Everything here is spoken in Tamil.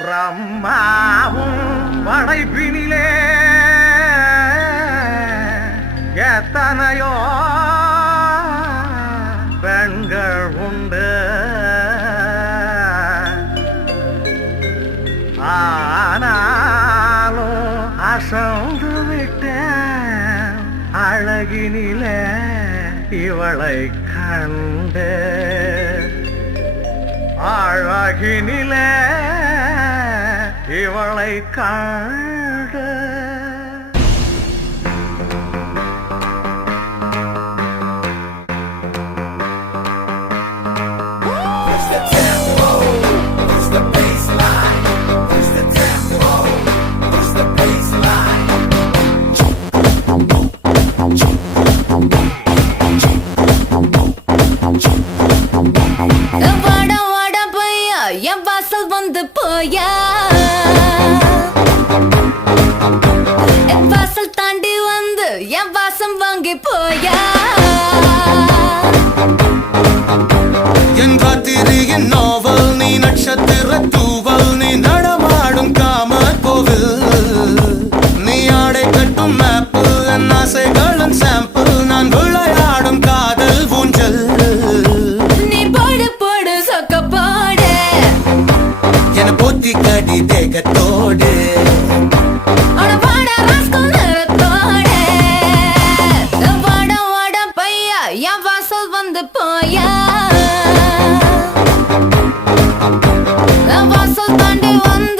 பிரம்மாவும் படைப்பினிலே எத்தனையோ பெண்கள் உண்டு. ஆனாலும் அசந்து விட்டேன் அழகினிலே இவளை கண்டு. அழகினிலே இவளை கண்டு. என் வாசல் வந்து போயா, என் வாசல் தாண்டி வந்து என் வாசம் வாங்கி போயா. என் ராத்திரியின் நாவல் நீ, நட்சத்திர தூவல் நீ, நடமாடும் காம கோவில் நீ, ஆடை கட்டும் மேப்பு என் ஆசைகளின் சாம்பிள், நான் விளையாடும் காதல் ஊஞ்சல். நீ போடு போடு சொக்க போடு, என போத்தி கடி தேகத்தோடு, அட வாட ராஸ்கல் நிறத்தோடு. வாட வாட பையா என் வாசல் வந்து போயா, என் வாசல் தாண்டி வந்து